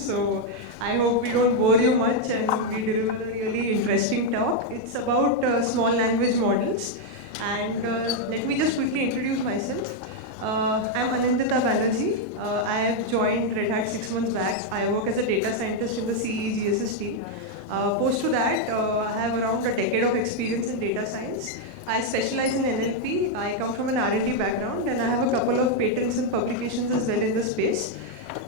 so I hope we don't bore you much and we deliver a really interesting talk. It's about small language models, and let me just quickly introduce myself. I'm Anindita Banerjee. I have joined Red Hat 6 months back. I work as a data scientist in the CE GSS team. Post to that, I have around a decade of experience in data science. I specialize in NLP. I come from an R&D background, and I have a couple of patents and publications as well in the space.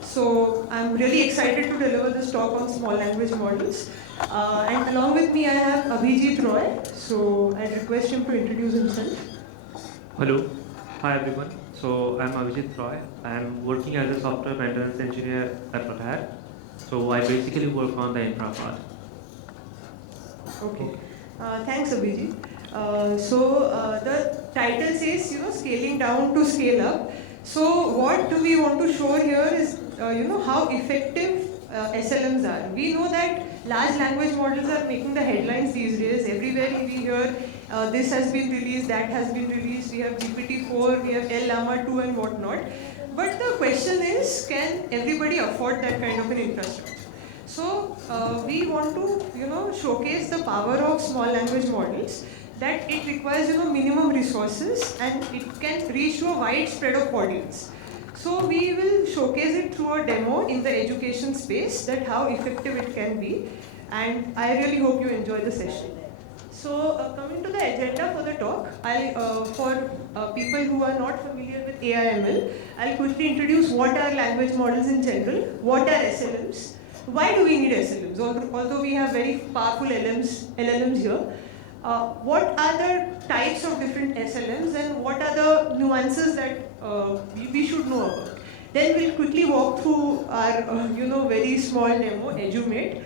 So I'm really excited to deliver this talk on small language models. And along with me, I have Abhijit Roy. So I'd request him to introduce himself. Hello, hi everyone. So I'm Abhijit Roy. I'm working as a software maintenance engineer at Red Hat. So I basically work on the infra part. Okay. Thanks, Abhijit. The title says, scaling down to scale up. So what do we want to show here is, how effective SLMs are. We know that large language models are making the headlines these days. Everywhere we hear this has been released, that has been released. We have GPT-4, we have Llama 2 and whatnot. But the question is, can everybody afford that kind of an infrastructure? So we want to, showcase the power of small language models, that it requires, minimum resources and it can reach to a wide spread of audience. So we will showcase it through a demo in the education space, that how effective it can be. And I really hope you enjoy the session. So coming to the agenda for the talk, for people who are not familiar with AI/ML, I'll quickly introduce what are language models in general, what are SLMs, why do we need SLMs? Although we have very powerful LLMs here, what are the types of different SLMs and what are the nuances that we should know about? Then we'll quickly walk through our very small demo, EduMate,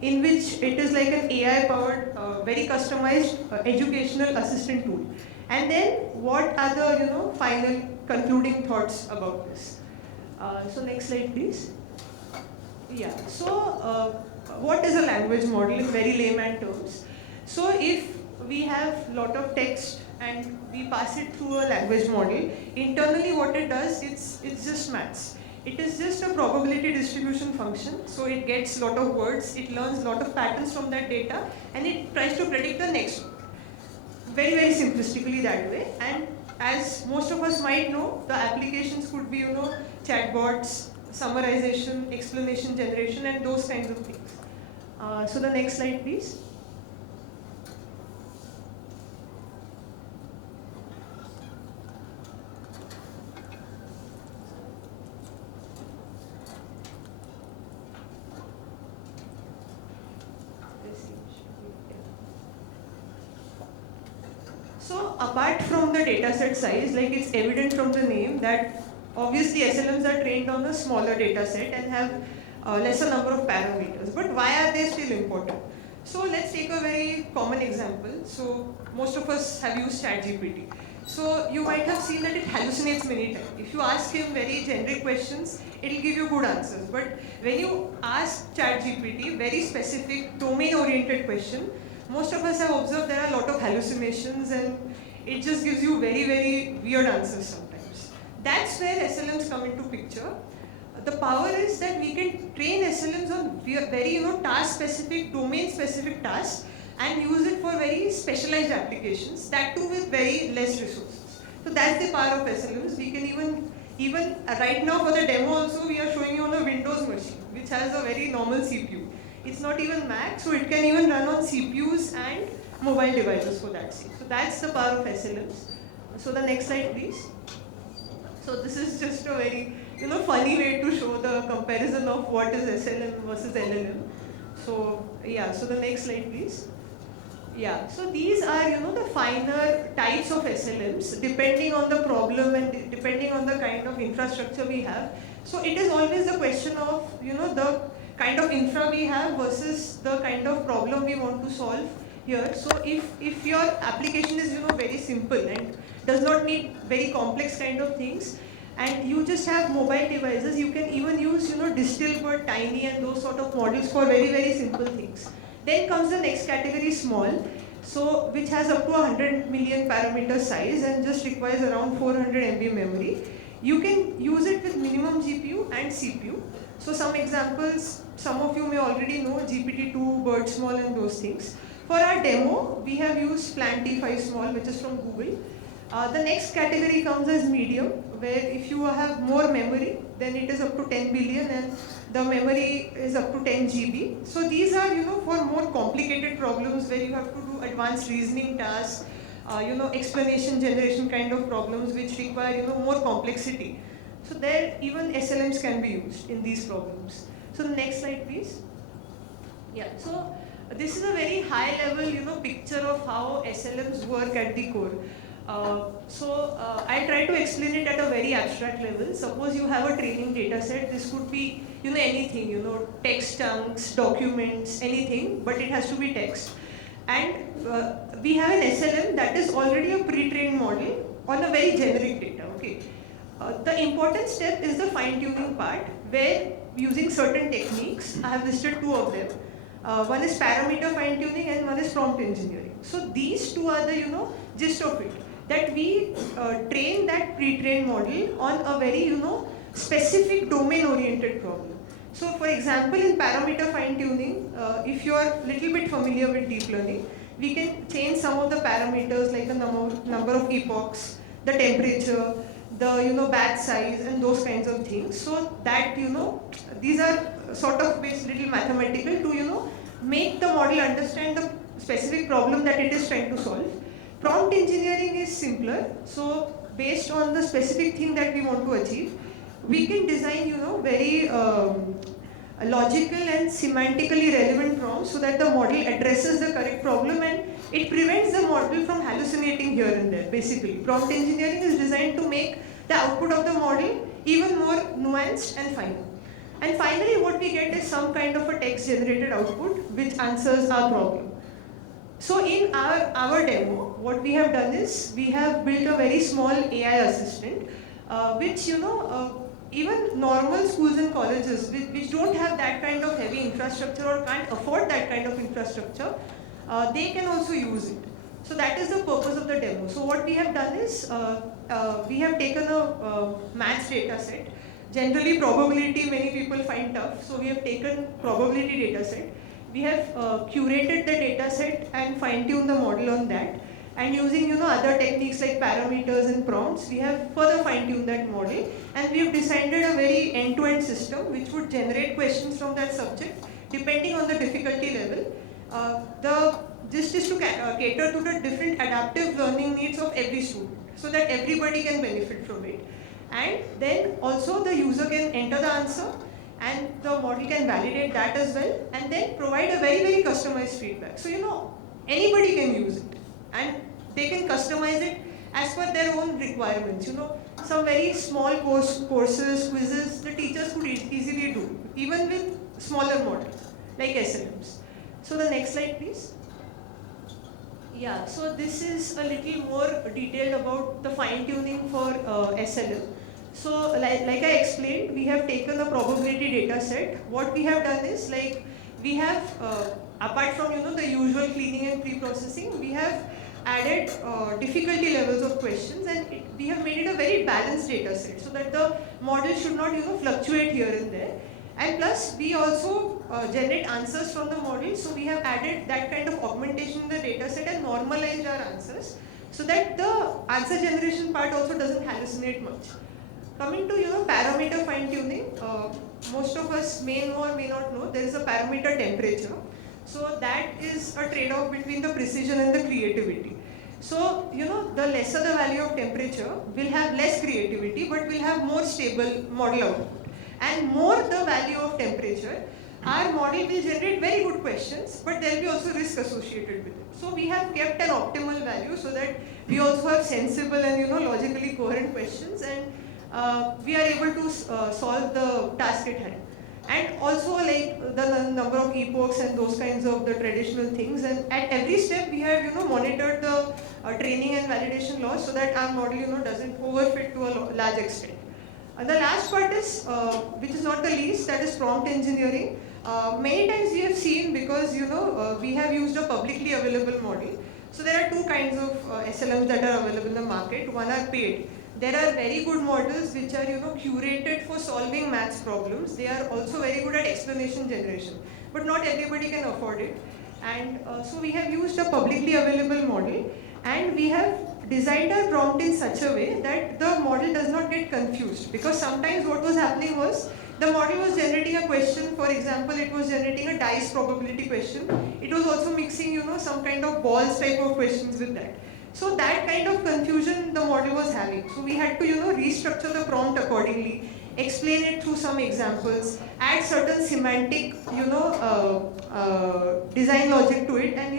in which it is like an AI-powered, very customized educational assistant tool. And then what are the final concluding thoughts about this? So next slide, please. Yeah, so what is a language model in very layman terms? So if we have lot of text and we pass it through a language model, internally what it does, it's just maths. It is just a probability distribution function, so it gets lot of words, it learns lot of patterns from that data, and it tries to predict the next one. Very, very simplistically that way. And as most of us might know, the applications could be, chatbots, summarization, explanation generation, and those kinds of things. So the next slide, please. So apart from the dataset size, like it's evident from the name that obviously SLMs are trained on a smaller dataset and have a lesser number of parameters. But why are they still important? So let's take a very common example. So most of us have used ChatGPT. So you might have seen that it hallucinates many times. If you ask him very generic questions, it will give you good answers. But when you ask ChatGPT very specific domain-oriented question, most of us have observed there are a lot of hallucinations and it just gives you very, very weird answers sometimes. That's where SLMs come into picture. The power is that we can train SLMs on very, task-specific, domain-specific tasks and use it for very specialized applications, that too with very less resources. So that's the power of SLMs. We can even right now for the demo also, we are showing you on a Windows machine, which has a very normal CPU. It's not even Mac, so it can even run on CPUs and mobile devices for that sake. So that's the power of SLMs. So the next slide, please. So this is just a very, funny way to show the comparison of what is SLM versus LLM. So yeah, so the next slide, please. Yeah, so these are, the finer types of SLMs depending on the problem and depending on the kind of infrastructure we have. So it is always the question of, the kind of infra we have versus the kind of problem we want to solve here. So if your application is, very simple and does not need very complex kind of things, and you just have mobile devices, you can even use, Distilbert, Tiny and those sort of models for very, very simple things. Then comes the next category, small, so which has up to 100 million parameter size and just requires around 400 MB memory. You can use it with minimum GPU and CPU. So some examples, some of you may already know GPT-2, BERT small and those things. For our demo, we have used Planty5 small, which is from Google. The next category comes as medium, where if you have more memory, then it is up to 10 billion and the memory is up to 10 GB. So these are, for more complicated problems where you have to do advanced reasoning tasks, explanation generation kind of problems which require, more complexity. So there even SLMs can be used in these problems. So the next slide, please. Yeah, so this is a very high level, picture of how SLMs work at the core. I try to explain it at a very abstract level. Suppose you have a training data set. This could be, anything, text chunks, documents, anything, but it has to be text. And we have an SLM that is already a pre-trained model on a very generic data, okay? The important step is the fine-tuning part, where using certain techniques, I have listed two of them. One is parameter fine-tuning and one is prompt engineering. So these two are the, gist of it, that we train that pre-trained model on a very, specific domain-oriented problem. So for example, in parameter fine-tuning, if you are a little bit familiar with deep learning, we can change some of the parameters like the number of epochs, the temperature, the batch size and those kinds of things. So that, these are sort of based little mathematical to, make the model understand the specific problem that it is trying to solve. Prompt engineering is simpler. So based on the specific thing that we want to achieve, we can design, very logical and semantically relevant prompts so that the model addresses the correct problem and it prevents the model from hallucinating here and there. Basically, prompt engineering is designed to make the output of the model even more nuanced and fine. And finally, what we get is some kind of a text-generated output which answers our problem. So in our demo, what we have done is we have built a very small AI assistant, which even normal schools and colleges which don't have that kind of heavy infrastructure or can't afford that kind of infrastructure, they can also use it. So that is the purpose of the demo. So what we have done is we have taken a maths data set. Generally probability many people find tough, so we have taken probability data set. We have curated the data set and fine-tuned the model on that. And using other techniques like parameters and prompts, we have further fine-tuned that model. And we have designed a very end-to-end system which would generate questions from that subject depending on the difficulty level. The gist is to cater to the different adaptive learning needs of every student so that everybody can benefit from it. And then also the user can enter the answer and the model can validate that as well and then provide a very, very customized feedback. So, anybody can use it and they can customize it as per their own requirements. Some very small courses, quizzes, the teachers could easily do, even with smaller models like SLMs. So the next slide, please. Yeah, so this is a little more detailed about the fine-tuning for SLM. So like I explained, we have taken a probability data set. What we have done is we have, apart from the usual cleaning and pre-processing, we have added difficulty levels of questions and we have made it a very balanced data set so that the model should not fluctuate here and there. And plus we also generate answers from the model, so we have added that kind of augmentation in the data set and normalized our answers so that the answer generation part also doesn't hallucinate much. Coming to parameter fine tuning, most of us may know or may not know there is a parameter temperature. So that is a trade-off between the precision and the creativity. So the lesser the value of temperature will have less creativity but will have more stable model output. And more the value of temperature, our model will generate very good questions, but there will be also risk associated with it. So we have kept an optimal value so that we also have sensible and logically coherent questions, and we are able to solve the task at hand. And also the number of epochs and those kinds of the traditional things. And at every step we have monitored the training and validation loss so that our model doesn't overfit to a large extent. And the last part is, which is not the least, that is prompt engineering. Many times we have seen, because we have used a publicly available model. So there are two kinds of SLMs that are available in the market. One are paid. There are very good models which are curated for solving maths problems. They are also very good at explanation generation, but not everybody can afford it. And so we have used a publicly available model, and we have designed our prompt in such a way that the model does not get confused, because sometimes what was happening was the model was generating a question. For example, it was generating a dice probability question. It was also mixing some kind of balls type of questions with that. So that kind of confusion the model was having. So we had to restructure the prompt accordingly, explain it through some examples, add certain semantic design logic to it, and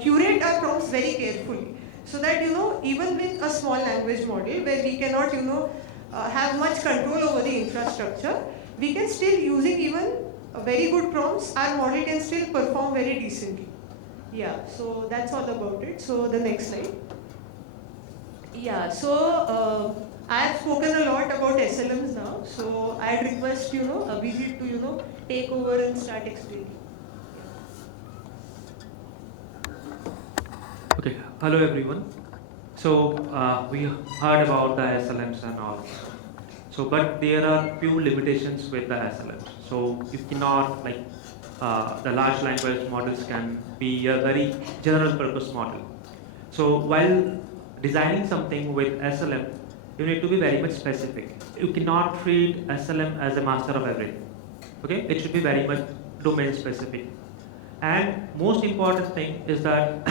curate our prompts very carefully, so that even with a small language model where we cannot have much control over the infrastructure, we can still, using even very good prompts, our model can still perform very decently. Yeah, so that's all about it. So the next slide. Yeah, so I have spoken a lot about SLMs now, so I'd request Abhijit to take over and start explaining. Okay, hello everyone. So we heard about the SLMs and all. So, but there are few limitations with the SLMs. So you cannot the large language models can be a very general purpose model. So while designing something with SLM, you need to be very much specific. You cannot treat SLM as a master of everything. Okay, it should be very much domain specific. And most important thing is that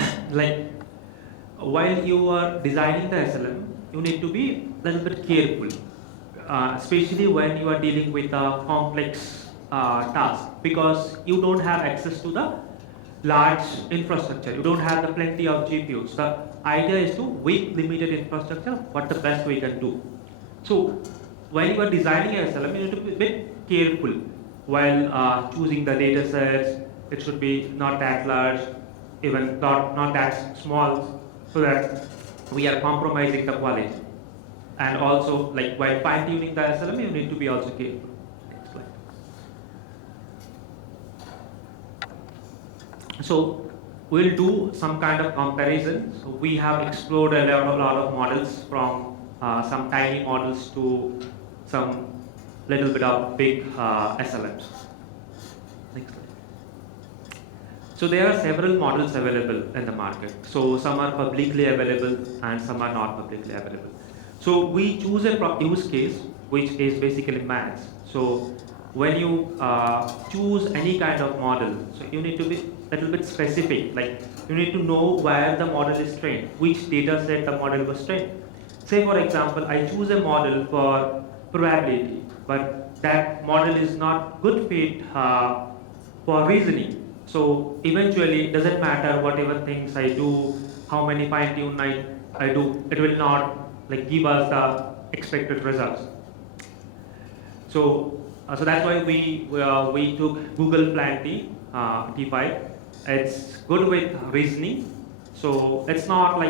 while you are designing the SLM, you need to be a little bit careful, especially when you are dealing with a complex task, because you don't have access to the large infrastructure. You don't have the plenty of GPUs. The idea is to, with limited infrastructure, what the best we can do. So when you are designing a SLM, you need to be a bit careful while choosing the data sets. It should be not that large, even not that small, so that we are compromising the quality. And also, while fine-tuning the SLM, you need to be also careful. Next slide. So we'll do some kind of comparison. So we have explored a lot of models, from some tiny models to some little bit of big SLMs. Next slide. So there are several models available in the market. So some are publicly available and some are not publicly available. So we choose a use case which is basically maths. So when you choose any kind of model, so you need to be a little bit specific. Like, you need to know where the model is trained, which data set the model was trained. Say for example, I choose a model for probability, but that model is not good fit for reasoning. So eventually, it doesn't matter whatever things I do, how many fine tune I do, it will not give us the expected results. So that's why we took Google Plan T5. It's good with reasoning. So it's not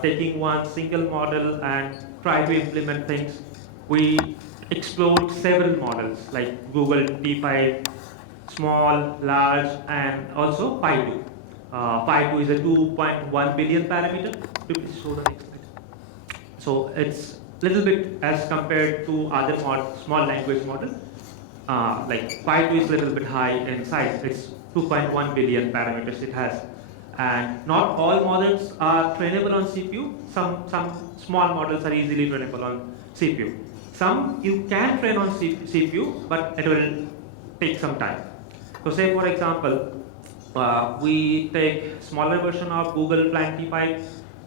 taking one single model and try to implement things. We explored several models like Google T5, small, large, and also Pi2. Pi2 is a 2.1 billion parameter. Please show the next slide. So it's little bit as compared to other small language model. Pi2 is a little bit high in size. It's 2.1 billion parameters it has. And not all models are trainable on CPU. Some small models are easily trainable on CPU. Some you can train on CPU, but it will take some time. So say for example, we take smaller version of Google Plan T5.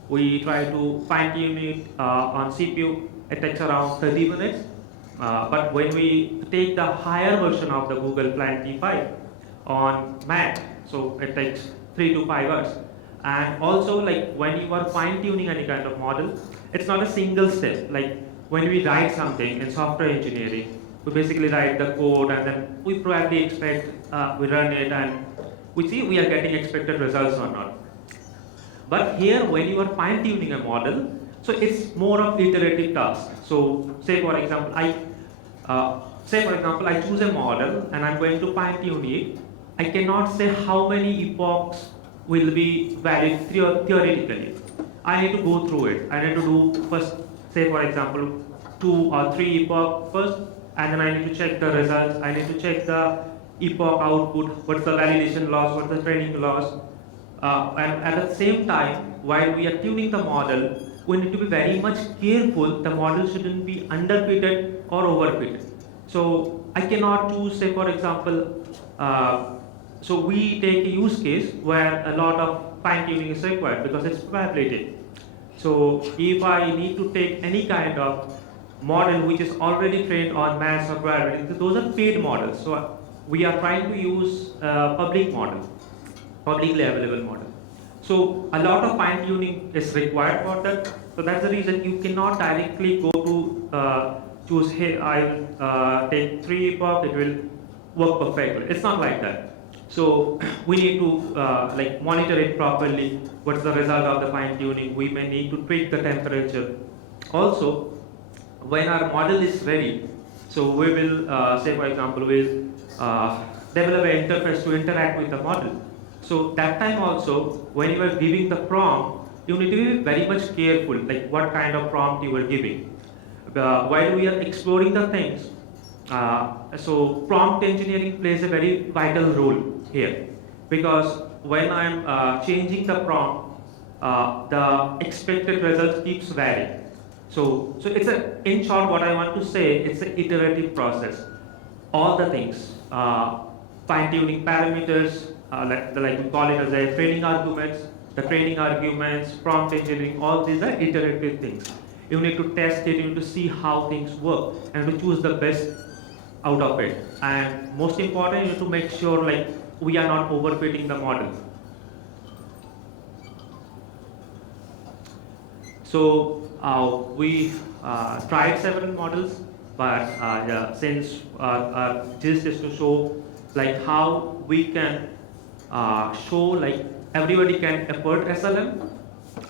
We try to fine tune it on CPU. It takes around 30 minutes. But when we take the higher version of the Google Plan T5 on Mac, so it takes 3 to 5 hours. And also, when you are fine tuning any kind of model, it's not a single step. Like when we write something in software engineering, we basically write the code and then we probably expect, we run it and we see we are getting expected results or not. But here, when you are fine tuning a model, so it's more of iterative task. So say for example, I choose a model and I'm going to fine tune it. I cannot say how many epochs will be valid theoretically. I need to go through it. I need to do first, say for example, 2 or 3 epoch first, and then I need to check the results. I need to check the epoch output, what's the validation loss, what's the training loss. And at the same time, while we are tuning the model, we need to be very much careful. The model shouldn't be underfitted or overfitted. So I cannot choose, say for example, so we take a use case where a lot of fine tuning is required because it's probability. So if I need to take any kind of model which is already trained on mass or probability, those are paid models. So we are trying to use public model, publicly available model. So a lot of fine tuning is required for that. So that's the reason you cannot directly go to choose, hey, I'll take 3 epoch, it will work perfectly. It's not like that. So we need to like monitor it properly. What's the result of the fine tuning? We may need to tweak the temperature. Also, when our model is ready, so we will say for example, we'll develop an interface to interact with the model. So that time also, when you are giving the prompt, you need to be very much careful, like what kind of prompt you are giving. While we are exploring the things, so prompt engineering plays a very vital role here, because when I'm changing the prompt, the expected results keeps varying. So it's in short, what I want to say, it's an iterative process. All the things, fine-tuning parameters, like we call it as a training arguments, the training arguments, prompt engineering, all these are iterative things. You need to test it, you need to see how things work, and to choose the best out of it. And most important, you need to make sure like we are not overfitting the model. So we tried several models, but since our gist is to show like how we can show like everybody can afford SLM,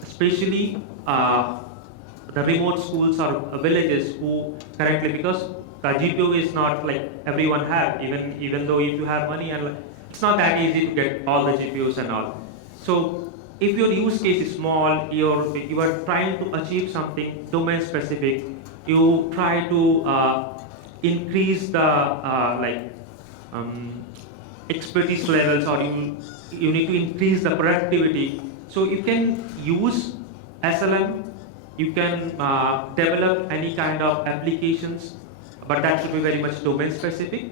especially the remote schools or villages who currently, because the GPU is not like everyone have, even though if you have money, and it's not that easy to get all the GPUs and all. So if your use case is small, you are trying to achieve something domain specific, you try to increase the expertise levels, or you need to increase the productivity. So you can use SLM, you can develop any kind of applications, but that should be very much domain specific,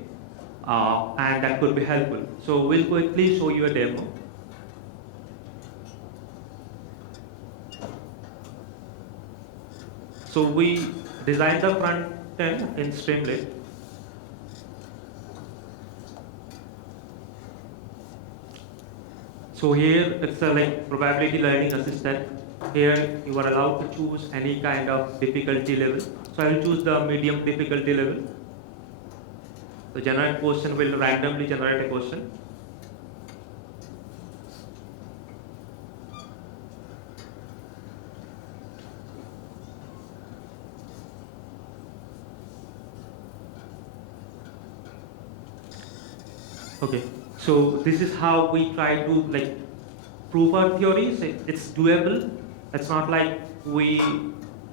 and that could be helpful. So we'll quickly show you a demo. So we designed the front end in Streamlit. So here it's a like probability learning assistant. Here you are allowed to choose any kind of difficulty level. So I will choose the medium difficulty level. The generate question will randomly generate a question. Okay, so this is how we try to like prove our theories. It's doable. It's not like we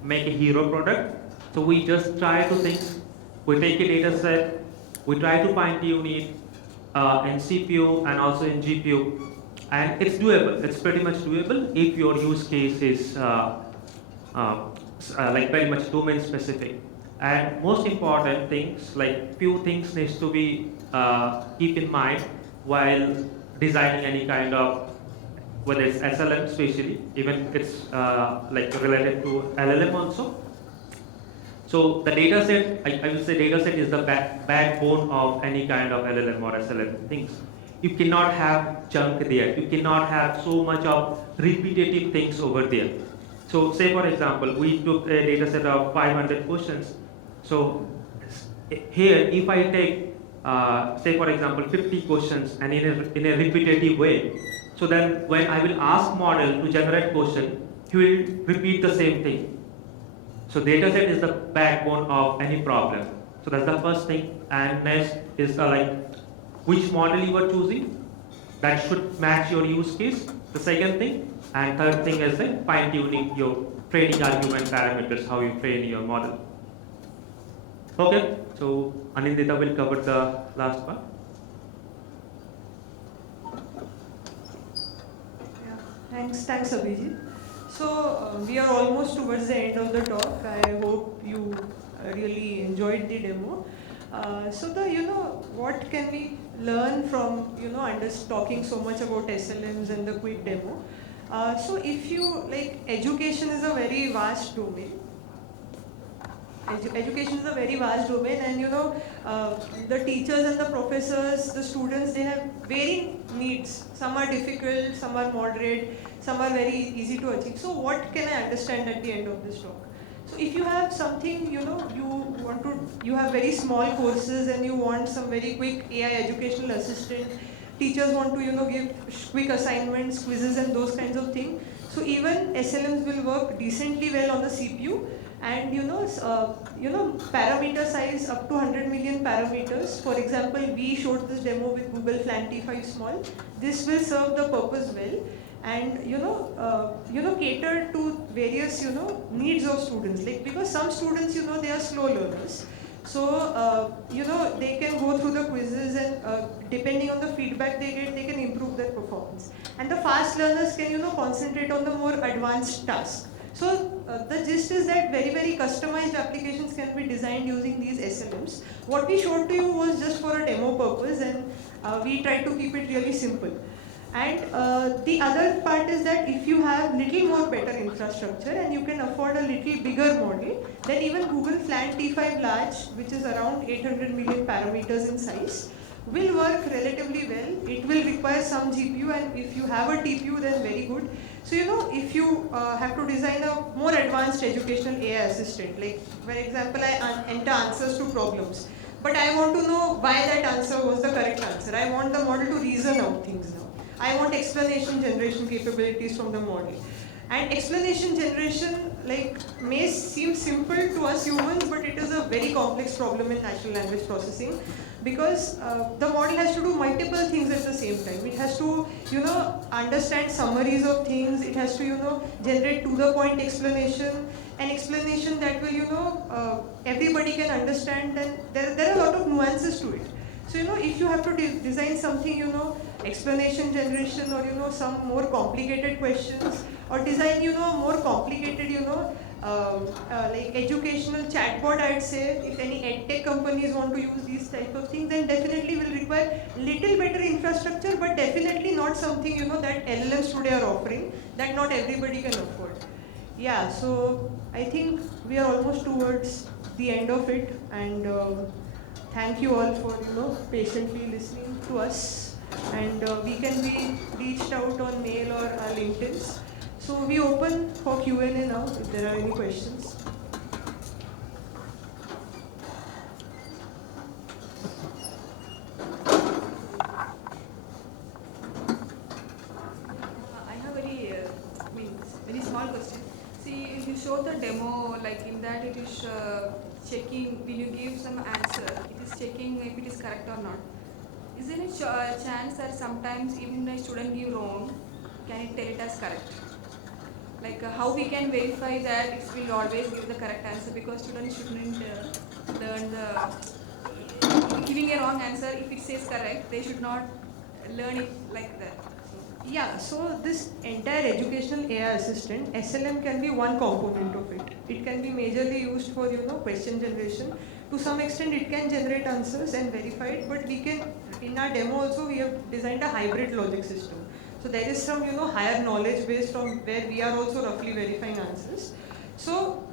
make a hero product. So we just try to think. We take a data set. We try to fine tune it in CPU and also in GPU, and it's doable. It's pretty much doable if your use case is like very much domain specific. And most important things, like few things needs to be keep in mind while designing any kind of, whether it's SLM especially, even it's like related to LLM also. So the data set, I will say data set is the backbone of any kind of LLM or SLM things. You cannot have junk there. You cannot have so much of repetitive things over there. So say for example, we took a data set of 500 questions. So here, if I take, say for example, 50 questions and in a repetitive way, so then when I will ask model to generate question, he will repeat the same thing. So data set is the backbone of any problem. So that's the first thing. And next is like which model you are choosing, that should match your use case, the second thing. And third thing is like fine tuning your training argument parameters, how you train your model. Okay, so Anindita will cover the last part. Yeah, thanks Abhijit. So we are almost towards the end of the talk. I hope you really enjoyed the demo. So what can we learn from talking so much about SLMs and the quick demo? So if you like, education is a very vast domain. Education is a very vast domain, and the teachers and the professors, the students, they have varying needs. Some are difficult, some are moderate, some are very easy to achieve. So what can I understand at the end of this talk? So if you have something, you have very small courses and you want some very quick AI educational assistant, teachers want to, give quick assignments, quizzes and those kinds of things. So even SLMs will work decently well on the CPU, and parameter size up to 100 million parameters. For example, we showed this demo with Google Flan T5 small. This will serve the purpose well, and cater to various needs of students. Like, because some students they are slow learners, so they can go through the quizzes, and depending on the feedback they get, they can improve their performance. And the fast learners can concentrate on the more advanced tasks. So the gist is that very customized applications can be designed using these SLMs. What we showed to you was just for a demo purpose, and we tried to keep it really simple. And the other part is that if you have little more better infrastructure and you can afford a little bigger model, then even Google Flan T5 large, which is around 800 million parameters in size, will work relatively well. It will require some GPU, and if you have a TPU, then very good. So if you have to design a more advanced educational AI assistant, like for example, I enter answers to problems, but I want to know why that answer was the correct answer. I want the model to reason out things now. I want explanation generation capabilities from the model. And explanation generation may seem simple to us humans, but it is a very complex problem in natural language processing, because the model has to do multiple things at the same time. It has to understand summaries of things. It has to generate to the point explanation, an explanation that will everybody can understand. And there are a lot of nuances to it. So if you have to design something explanation generation, or some more complicated questions, or design more complicated like educational chatbot, I'd say, if any edtech companies want to use these type of things, then definitely will require little better infrastructure, but definitely not something that LLMs today are offering, that not everybody can afford. Yeah, so I think we are almost towards the end of it, and thank you all for patiently listening to us. And we can be reached out on mail or our LinkedIn's. So we open for Q&A now, if there are any questions. I have very small question. See, if you show the demo, like in that it is checking, when you give some answer, it is checking if it is correct or not. Is there any chance that sometimes even a student give wrong, can it tell it as correct? Like how we can verify that it will always give the correct answer, because students shouldn't learn the giving a wrong answer. If it says correct, they should not learn it like that. Yeah, so this entire educational AI assistant, SLM, can be one component of it. It can be majorly used for question generation. To some extent, it can generate answers and verify it, but we can, in our demo also, we have designed a hybrid logic system. So there is some higher knowledge base from where we are also roughly verifying answers. So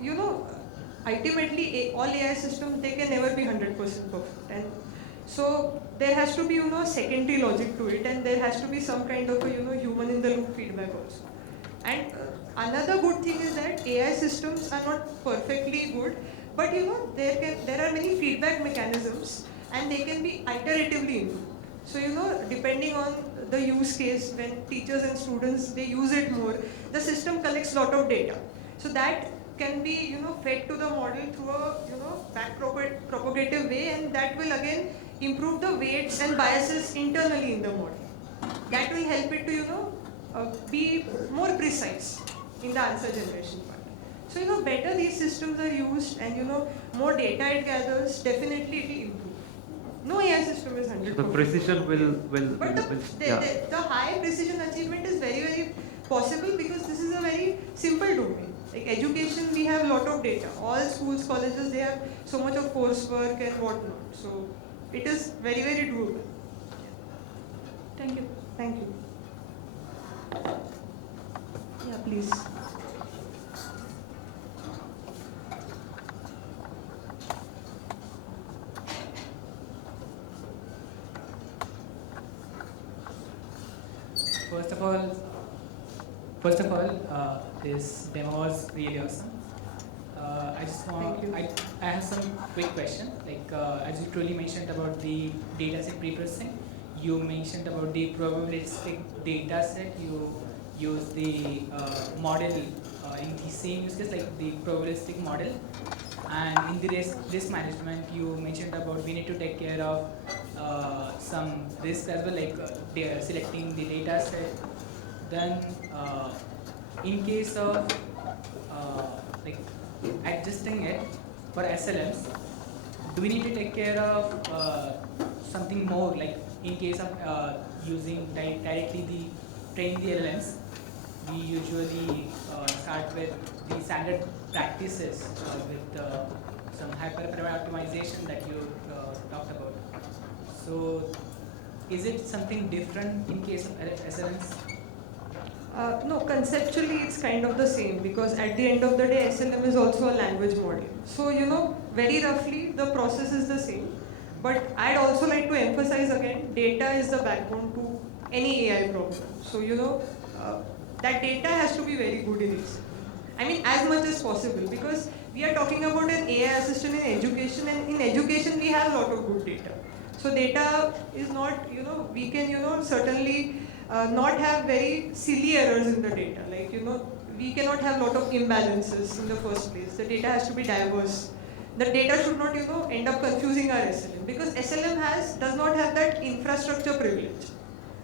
ultimately all AI systems, they can never be 100% perfect, and so there has to be secondary logic to it, and there has to be some kind of a human in the loop feedback also. And another good thing is that AI systems are not perfectly good, but there are many feedback mechanisms, and they can be iteratively improved. So depending on the use case, when teachers and students they use it more, the system collects lot of data. So that can be fed to the model through a back propagative way, and that will again improve the weights and biases internally in the model. that will help it to, be more precise in the answer generation part. So, better these systems are used and, more data it gathers, definitely it will improve. No AI system is 100%. So the precision But yeah. the high precision achievement is very, very possible because this is a very simple domain. Like education, we have a lot of data. All schools, colleges, they have so much of coursework and whatnot. So it is very, very doable. Thank you. Thank you. Yeah, please. First of all, this demo was really awesome. I just want, I have some quick question. Like as you truly mentioned about the data set preprocessing, you mentioned about the probabilistic data set. You use the model in the same use case, like the probabilistic model. And in the risk management, you mentioned about we need to take care of some risk as well, like selecting the data set. Then, in case of like adjusting it for SLMs, do we need to take care of something more? Like in case of using directly the training the LLMs, we usually start with the standard practices with some hyperparameter optimization that you talked about. So, is it something different in case of SLMs? No, conceptually it's kind of the same because at the end of the day SLM is also a language model. So, very roughly the process is the same. But I'd also like to emphasize again, data is the backbone to any AI problem. So, that data has to be very good in itself. I mean, as much as possible because we are talking about an AI assistant in education, and in education we have a lot of good data. So data is not, we can, certainly not have very silly errors in the data. Like, we cannot have a lot of imbalances in the first place. The data has to be diverse. The data should not, end up confusing our SLM because SLM does not have that infrastructure privilege.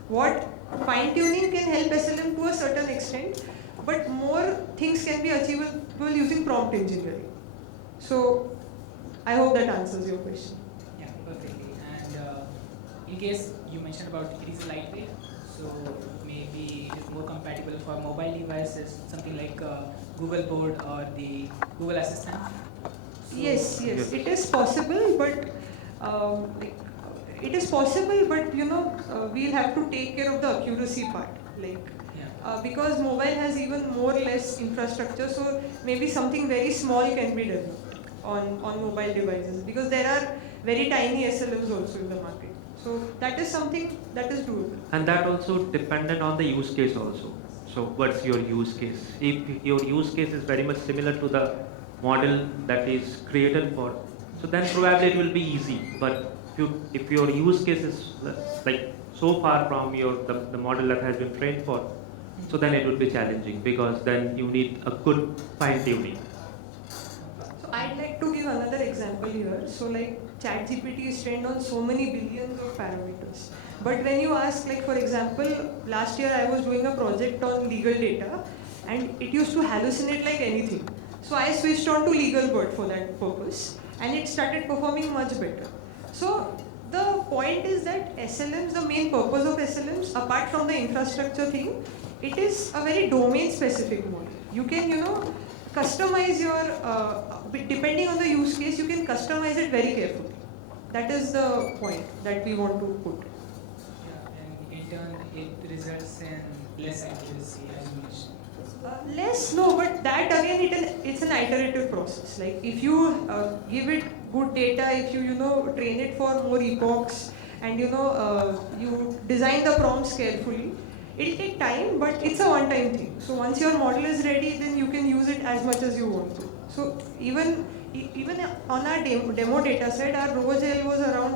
What fine tuning can help SLM to a certain extent, but more things can be achievable using prompt engineering. So I hope that answers your question. Yeah, perfectly. And in case you mentioned about it is lightweight, so maybe it is more compatible for mobile devices, something like Google Board or the Google Assistant. So Yes, it is possible, but it is possible, but we'll have to take care of the accuracy part, like because mobile has even more or less infrastructure, so maybe something very small can be developed on mobile devices because there are very tiny SLMs also in the market. So that is something that is doable. And that also dependent on the use case also. So what's your use case? If your use case is very much similar to the model that is created for, so then probably it will be easy. But if your use case is like so far from the model that has been trained for, so then it will be challenging because then you need a good fine tuning. So I'd like to give another example here. So like ChatGPT is trained on so many billions of parameters. But when you ask, like for example, last year I was doing a project on legal data and it used to hallucinate like anything. So I switched on to legal word for that purpose and it started performing much better. So the point is that SLMs, the main purpose of SLMs, apart from the infrastructure thing, it is a very domain specific model. You can, customize your, depending on the use case, you can customize it very carefully. That is the point that we want to put. yeah, and in turn it results in less accuracy as you mentioned. Less, no, but that again, it's an iterative process. Like if you give it good data, if you, train it for more epochs and, you design the prompts carefully, it'll take time, but it's a one-time thing. So once your model is ready, then you can use it as much as you want to. So even on our demo data set, our ROGL was around,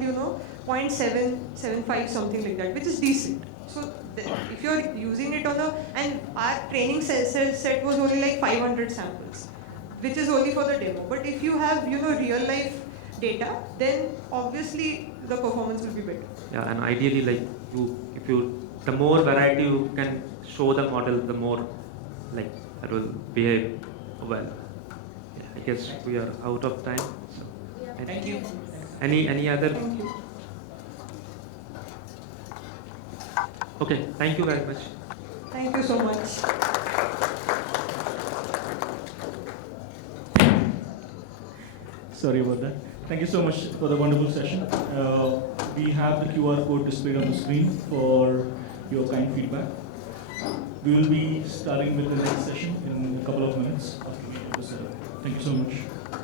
0.775, something like that, which is decent. So if you're using it and our training set was only like 500 samples, which is only for the demo. But if you have, real life data, then obviously the performance will be better. Yeah, and ideally, like if you the more variety you can show the model, the more like it will behave well. Yeah, I guess we are out of time. So, Thank you. any other? Thank you. Okay, thank you very much. Thank you so much. Sorry about that. Thank you so much for the wonderful session. We have the QR code displayed on the screen for your kind feedback. We will be starting with the next session in a couple of minutes after we end the setup. Thank you so much.